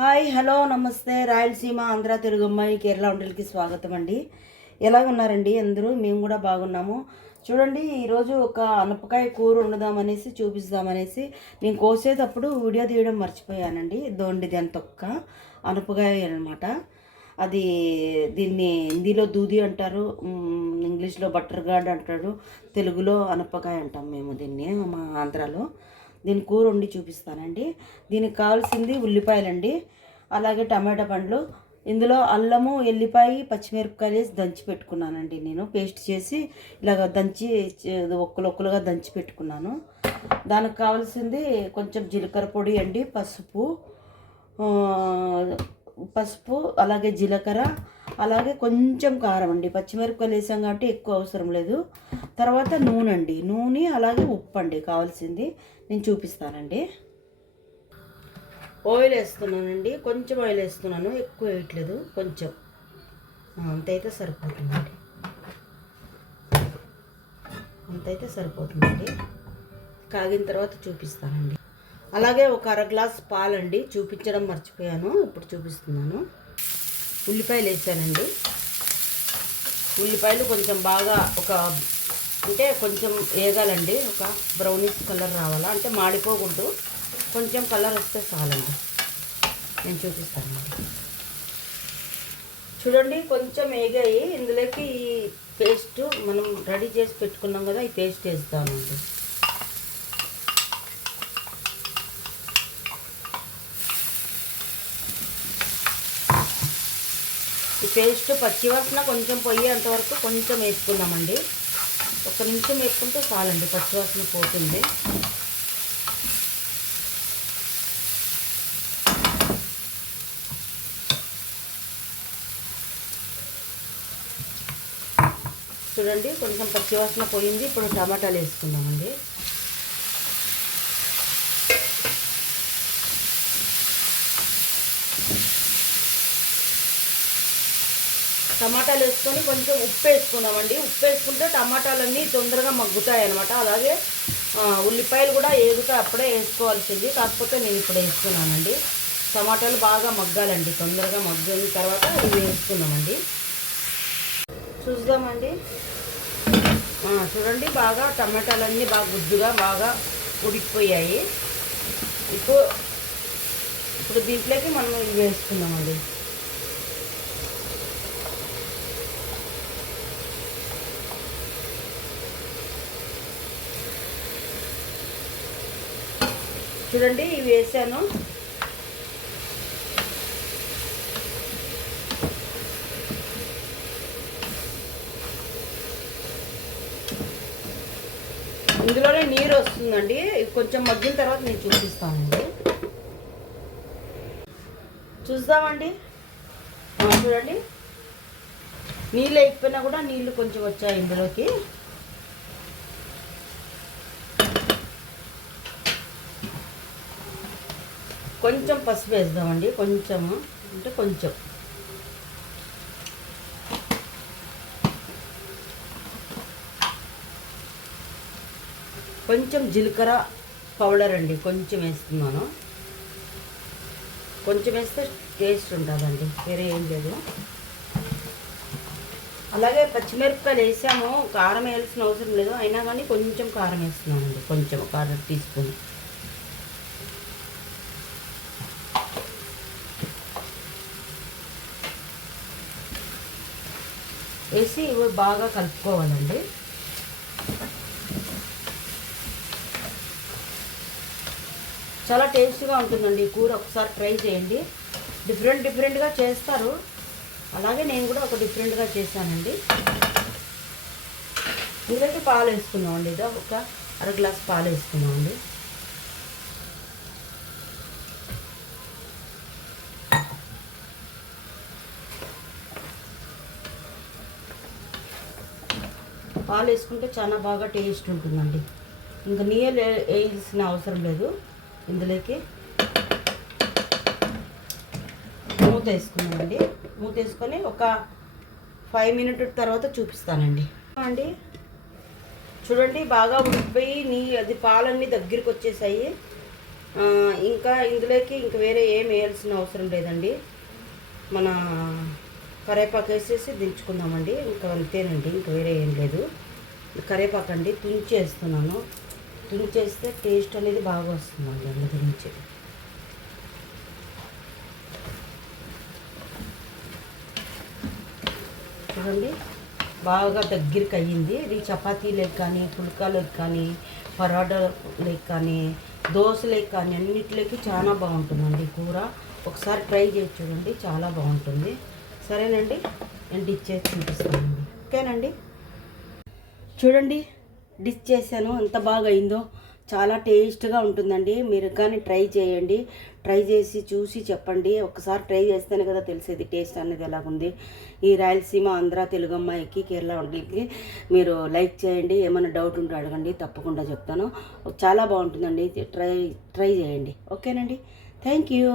Hi hello నమస్తే రాయలసీమ ఆంధ్ర తెలుగు అమ్మాయి కేరళ వంటలకి స్వాగతం అండి. ఎలా ఉన్నారండి అందరూ? మేము కూడా బాగున్నాము. చూడండి, ఈరోజు ఒక అనపకాయ కూర వండుదామనేసి చూపిస్తామనేసి నేను కోసేటప్పుడు వీడియో తీయడం మర్చిపోయానండి. దొండిది అని తొక్క అనపకాయ అనమాట. అది దీన్ని హిందీలో దూది అంటారు, ఇంగ్లీష్లో బటర్ గార్డ్ అంటారు, తెలుగులో అనపకాయ అంటాం మేము దీన్ని మా ఆంధ్రాలో. దీని కూర వండి చూపిస్తానండి. దీనికి కావాల్సింది ఉల్లిపాయలండి, అలాగే టమాటా పండ్లు, ఇందులో అల్లము ఎల్లిపాయ పచ్చిమిరపకాయలు వేసి దంచి పెట్టుకున్నానండి. నేను పేస్ట్ చేసి ఇలాగ దంచి ఒక్కలుగా దంచి పెట్టుకున్నాను. దానికి కావాల్సింది కొంచెం జీలకర్ర పొడి అండి, పసుపు అలాగే జీలకర్ర, అలాగే కొంచెం కారం అండి. పచ్చిమిరపకాయలు వేసాం కాబట్టి ఎక్కువ అవసరం లేదు. తర్వాత నూనె అండి, నూనె అలాగే ఉప్పు అండి కావాల్సింది. నేను చూపిస్తానండి. ఆయిల్ వేస్తున్నానండి, కొంచెం ఆయిల్ వేస్తున్నాను, ఎక్కువ వేయట్లేదు, కొంచెం అంతైతే సరిపోతుందండి. కాగిన తర్వాత చూపిస్తానండి. అలాగే ఒక అర గ్లాస్ పాలండి, చూపించడం మర్చిపోయాను, ఇప్పుడు చూపిస్తున్నాను. ఉల్లిపాయలు వేసానండి. ఉల్లిపాయలు కొంచెం బాగా కొంచెం వేగాలండి, ఒక బ్రౌనిష్ కలర్ రావాలా, అంటే మాడిపోకూడదు, కొంచెం కలర్ వస్తే చాలండి. నేను చూపిస్తానండి. చూడండి, కొంచెం వేగాయి. ఇందులోకి ఈ పేస్ట్ మనం రెడీ చేసి పెట్టుకున్నాం కదా, ఈ పేస్ట్ వేస్తామండి. ఈ పేస్ట్ పచ్చివాసన కొంచెం పోయేంతవరకు కొంచెం వేసుకుందామండి. ఒక నిమిషం వేసుకుంటే చాలండి, పచ్చివాసన పోతుంది. చూడండి, కొంచెం పచ్చివాసన పోయింది. ఇప్పుడు టమాటాలు వేసుకుందామండి. టమాటాలు వేసుకొని కొంచెం ఉప్పు వేసుకుందామండి. ఉప్పు వేసుకుంటే టమాటాలన్నీ తొందరగా మగ్గుతాయి అన్నమాట. అలాగే ఉల్లిపాయలు కూడా ఏగుతాయి, అప్పుడే వేసుకోవాల్సింది, కాకపోతే నేను ఇప్పుడు వేసుకున్నానండి. టమాటాలు బాగా మగ్గాలండి, తొందరగా మగ్గిన తర్వాత ఇవి వేసుకుందామండి. చూద్దామండి. చూడండి, బాగా టమాటాలన్నీ బాగా గుజ్జుగా బాగా ఉడికిపోయాయి. ఇప్పుడు దీంట్లోకి మనం ఇవి వేసుకుందామండి. చూడండి, ఇవి వేసాను. ఇందులోనే నీరు వస్తుందండి, కొంచెం మగ్గిన తర్వాత నేను చూపిస్తానండి. చూద్దామండి. చూడండి, నీళ్ళు వేయకపోయినా కూడా నీళ్ళు కొంచెం వచ్చాయి ఇందులోకి. కొంచెం పసుపు వేద్దామండి, కొంచెము అంటే కొంచెం. కొంచెం జీలకర్ర పౌడర్ అండి, కొంచెం వేస్తున్నాను. కొంచెం వేస్తే టేస్ట్ ఉంటుందండి, వేరే ఏం లేదు. అలాగే పచ్చిమిరపకాయలు వేసాము, కారం వేయాల్సిన అవసరం లేదు, అయినా కానీ కొంచెం కారం వేస్తున్నానండి, కొంచెం ఒక అర టీ స్పూన్. వేసి ఇవి బాగా కలుపుకోవాలండి. చాలా టేస్ట్గా ఉంటుందండి ఈ కూర, ఒకసారి ట్రై చేయండి. డిఫరెంట్గా చేస్తారు, అలాగే నేను కూడా ఒక డిఫరెంట్గా చేశానండి. ఇందులోకి పాలు వేసుకున్నామండి. ఇదో ఒక అర గ్లాస్ పాలు వేసుకున్నామండి. పాలు వేసుకుంటే చాలా బాగా టేస్ట్ ఉంటుందండి. ఇంకా నీళ్ళు వేయాల్సిన అవసరం లేదు. ఇందులోకి మూత వేసుకున్నామండి. మూత వేసుకొని ఒక 5 మినిట్స్ తర్వాత చూపిస్తానండి. చూడండి, బాగా ఉడికిపోయి అది పాలన్నీ దగ్గరికి వచ్చేసాయి. ఇంకా ఇందులోకి ఇంక వేరే ఏం వేయాల్సిన అవసరం లేదండి. మన కరేపాకు వేసేసి దించుకుందామండి. ఇంకా అంతేనండి, ఇంక వేరే ఏం లేదు. కరేపాకు అండి తుంచేస్తున్నాను. తుంచేస్తే టేస్ట్ అనేది బాగా వస్తుందండి, అందు గురించి. చూడండి బాగా దగ్గరికి అయ్యింది. ఇది చపాతీలకు కానీ, పుల్కాలకు కానీ, పరోటాలకు కానీ, దోశలకు కానీ అన్నిటిలోకి చాలా బాగుంటుందండి కూర. ఒకసారి ట్రై చేసి చూడండి, చాలా బాగుంటుంది. సరేనండి, నేను డిష్ చేసి చూపిస్తానండి. ఓకేనండి, చూడండి డిష్ చేశాను, ఎంత బాగా అయిందో. చాలా టేస్ట్గా ఉంటుందండి. మీరు కానీ ట్రై చేయండి. ట్రై చేసి చూసి చెప్పండి. ఒకసారి ట్రై చేస్తేనే కదా తెలిసేది టేస్ట్ అనేది ఎలాగుంది. ఈ రాయలసీమ, ఆంధ్ర, తెలుగు అమ్మాయికి, కేరళ వంటలకి మీరు లైక్ చేయండి. ఏమైనా డౌట్ ఉంటే అడగండి, తప్పకుండా చెప్తాను. చాలా బాగుంటుందండి. ట్రై చేయండి. ఓకేనండి, థ్యాంక్ యూ.